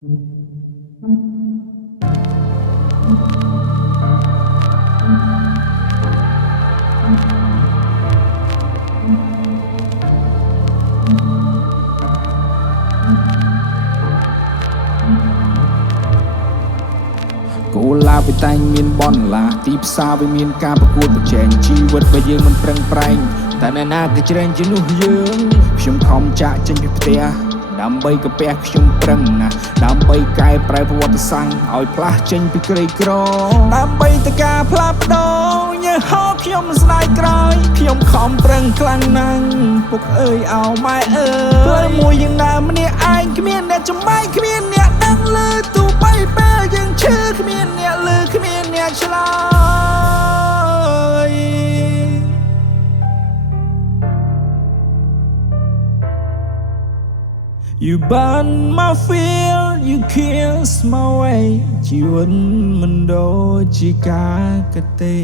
គោឡាបិតែងមានបនឡាទីផ្សារវាមានការប្រកួតប្រជែងជីវិតបើយើងមិនប្រឹងប្រែងតែអ្នកណាក៏ច្រែងជានោះយើងខ្ញុំខំចាក់ចេញពីផ្ទះដើម្បីកាពះខ្ញុំប្រឹងណាស់ដើម្បីកែប្រែប្រវត្តិសាស្ត្រឲ្យផ្លាស់ចេញពីក្រីក្រដើម្បីតែការផ្លាស់ប្ដូរញើហោខ្ញុំស្ដាយក្រោយខ្ញុំខំប្រឹងខ្លាំងណាស់ពុកអើយអោម៉ែអើយផ្លូវមួយយ៉ាងណាម្នាក់ឯងគ្មានអ្នកចំបាយគ្មានអ្នកដឹងលើទូបីពេលយើងឈឺគ្មានអ្នកលើគ្មានអ្នកឆ្លើយYou burn my fear, you kiss my way ជីវិតមិនដូចជាការកទេ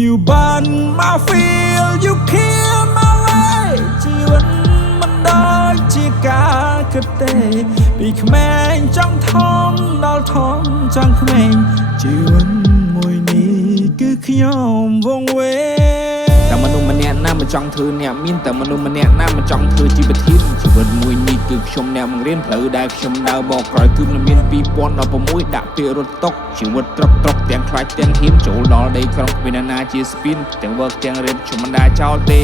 You burn my fear, you kill my way ជីវិតមិនដូចជាការកទេពីក្មេងចង់ធំដល់ធំចង់ក្មេងជីវិតមួយនេះគឺខ្ញុំវង្វេងតែមនុស្សម្នាក់ណាមិនចង់ធ្វើអ្នកមានតែមនុស្សម្នាក់ណាមិនចង់ធ្វើជីវិតធានជីវិតមួយនេះគឺខ្ញុំអ្នកបង្រៀនផ្លូវដែលខ្ញុំដើរបកក្រោយគឺមិនមាន2016ដាក់ពាក្យរត់តុកជីវិតត្រកទាំងខ្លាចទាំងហ៊ានចូលដល់ដីក្រុងគ្មានណាជាស្ពានទាំងવર્កទាំងរៀនខ្ញុំមិនដាចោលទេ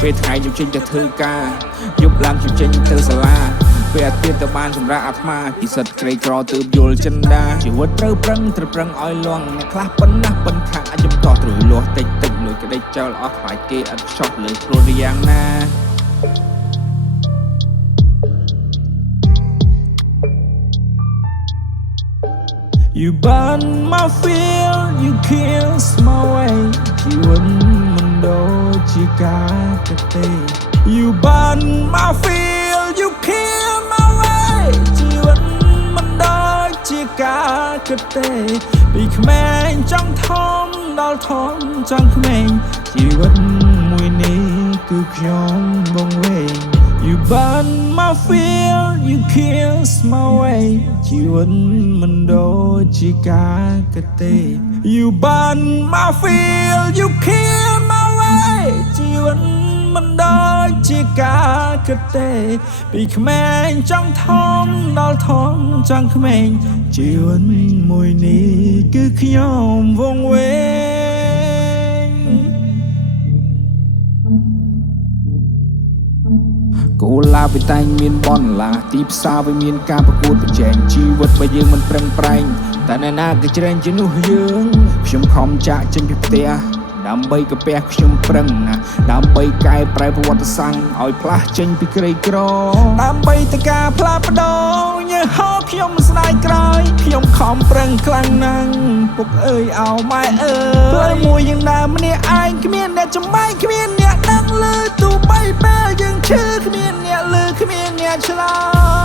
ពេលថ្ងៃខ្ញុំចេញទៅធ្វើការយប់ឡើងខ្ញុំចេញទៅសាលាពេលអាទិត្យទៅបានសម្រាប់អាត្មាពិសិដ្ឋក្រីក្រទើបយល់ចិនដាជីវិតត្រូវប្រឹងឲ្យលងអ្នកខ្លះប៉ុណ្ណាប៉ុនខាងអាចខ្ញុំតោះត្រូវលាស់តិចលួចក្តីចោលអស់ខ្លាចគេអត់ខ្ចប់លើខ្លួនយ៉ាងណា You burn my fear, you kiss my way ជីវិតមិនដូចជាការកទេ You burn my fear, you kill my way ជីវិតមិនដូចជាការកទេពីក្មេងចង់ធំដល់ធំចង់ក្មេងជីវិតមួយនេះគឺខ្ញុំបងវេង You burn my fear, you kiss my way ជីវិតមិនដូចជាការកទេ You burn my fear, you kill my way ជីវិតមិនដូចជាការកទេពីក្មេងចង់ធំដល់ធំចង់ក្មេងជីវិតមួយនេះគឺខ្ញុំវង្វេងគោឡាបិតែងមានបនឡាទីផ្សារវាមានការប្រកួតប្រជែងជីវិតបើយើងមិនប្រឹងប្រែងតែអ្នកណាក៏ច្រែងជានោះយើងខ្ញុំខំចាក់ចេញពីផ្ទះដើម្បីកាពះខ្ញុំប្រឹងណាស់ដើម្បីកែប្រែប្រវត្តិសាស្ត្រឲ្យផ្លាស់ចេញពីក្រីក្រដើម្បីតែការផ្លាស់ប្ដូរញើហោខ្ញុំស្ដាយក្រោយខ្ញុំខំប្រឹងខ្លាំងណាស់ពុកអើយអោម៉ែអើយផ្លូវមួយយ៉ាងណាម្នាក់ឯងគ្មានអ្នកចំបាយគ្មានអ្នកដឹងលើទូបីពេលយើងឈឺគ្មានអ្នកលើគ្មានអ្នកឆ្លើយ